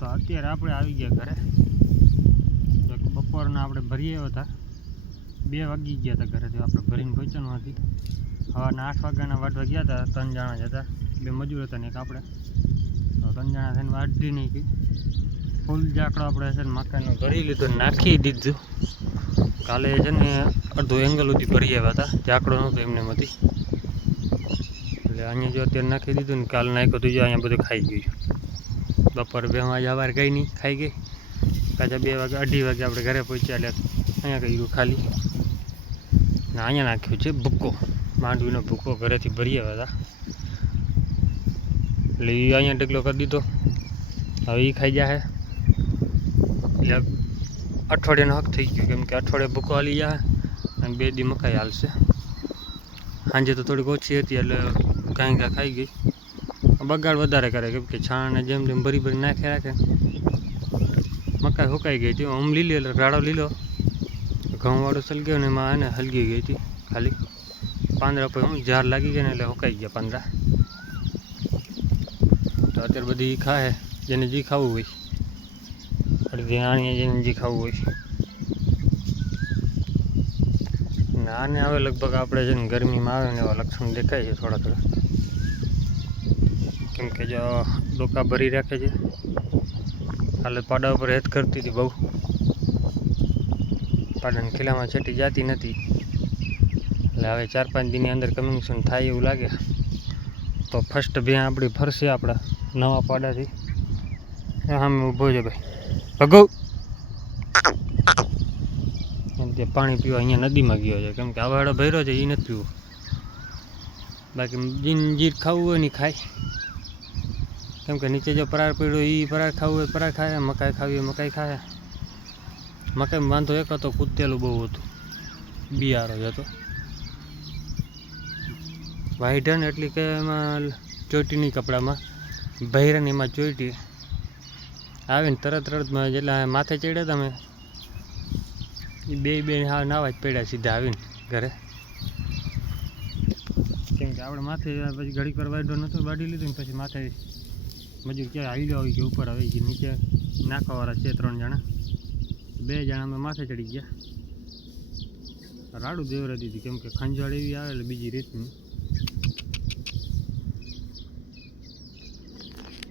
તો અત્યારે આપણે આવી ગયા ઘરે. બપોરના આપણે ભરી આવ્યા હતા, 2 વાગી ગયા હતા ઘરેથી આપણે ભરીને પહોંચવાનું હતી. સવારના 8 વાગ્યાના વાટવા ગયા હતા. 3 જણા જ હતા, 2 મજૂર હતા ને એક આપણે. તો 3 જણા થઈને વાટી નહીં ગઈ. ફૂલ જાકડો આપણે છે ને મકાઈનો ભરી લીધો, નાખી દીધું. કાલે છે ને અડધો એંગલ સુધી ભરી આવ્યા હતા, જાકડો નહોતો એમને માંથી. એટલે અહીંયા જો અત્યારે નાખી દીધું ને કાલ નાખ્યું હતું, જો અહીંયા બધું ખાઈ ગયું. બપોર 2 વાગે સવારે ગઈ નહીં, ખાઈ ગઈ. પાછા 2 વાગે 2:30 વાગે આપણે ઘરે પહોંચ્યા. એટલે અહીંયા કર્યું ખાલી ને અહીંયા નાખ્યું છે ભૂક્કો, માંડવીનો ભૂક્કો ઘરેથી ભરી આવ્યા હતા. એટલે એ અહીંયા ઢગલો કરી દીધો. હવે એ ખાઈ જાય. એટલે અઠવાડિયાનો હક થઈ ગયો, કેમ કે અઠવાડિયે ભૂકો હાલી જાય અને 2 દી મકાઈ હાલશે. સાંજે તો થોડીક ઓછી હતી એટલે કાંઈ ખાઈ ગઈ. બગાડ વધારે કરે, કેમ કે છાણને જેમ જેમ ભરી ભરી નાખે રાખે. મકાઈ સુકાઈ ગઈ હતી, આમ લીલી એટલે રાડો લીલો ઘઉંવાળું સલગ્યો ને એમાં એને હલગી ગઈ હતી. ખાલી પાંદડા પર હું ઝાર લાગી ગઈ ને એટલે સુકાઈ ગયા પાંદડા. તો અત્યારે બધી ખાય જેને જે ખાવું હોય, અડધી આણીએ જેને જે ખાવું હોય. ને આને હવે લગભગ આપણે છે ને ગરમીમાં આવે ને એવા લક્ષણ દેખાય છે થોડા થોડા. કેમ કે જો ડોકા ભરી રાખે છે. કાલે પાડા ઉપર હેત કરતી હતી બહુ, પાડાની ખીલામાં છેટી જતી નથી. એટલે હવે 4-5 દિનની અંદર કમ્યુનિકેશન થાય એવું લાગે. તો ફર્સ્ટ ભ્યાં આપણી ફરશે આપણા નવા પાડાથી. સામે ઊભો છે ભાઈ ભગો. તે પાણી પીવા અહીંયા નદીમાં ગયો છે, કેમ કે આવાડો ભર્યો છે એ નથી પીવું. બાકી જીર ખાવું હોય ને ખાય, કેમ કે નીચે જો પરાર પડ્યો એ પરાર ખાવું હોય પરાર ખાય, મકાઈ ખાવી હોય મકાઈ ખાય. મકાઈમાં વાંધો એક હતો, કૂદેલું બહુ હતું, બિયારો જ હતો. વાઈઢન એટલી કે એમાં ચોટીની કપડામાં ભૈરન એમાં ચોટી આવીને તરતમાં જેટલા માથે ચડ્યા તમે એ બે હા નાવા જ પડ્યા સીધા આવીને ઘરે. કેમ કે આપણે માથે પછી ઘડીક વાર વાઢો નહોતો, વાઢી લીધું ને પછી માથે મજૂર ક્યાં આવી આવી ગયો, ઉપર આવી ગઈ. નીચે નાખવાવાળા છે 3 જણા, 2 જણા અમે માથે ચડી ગયા. રાડું દેવરા દીધી, કેમ કે ખંજવાળ એવી આવે એટલે બીજી રીતની.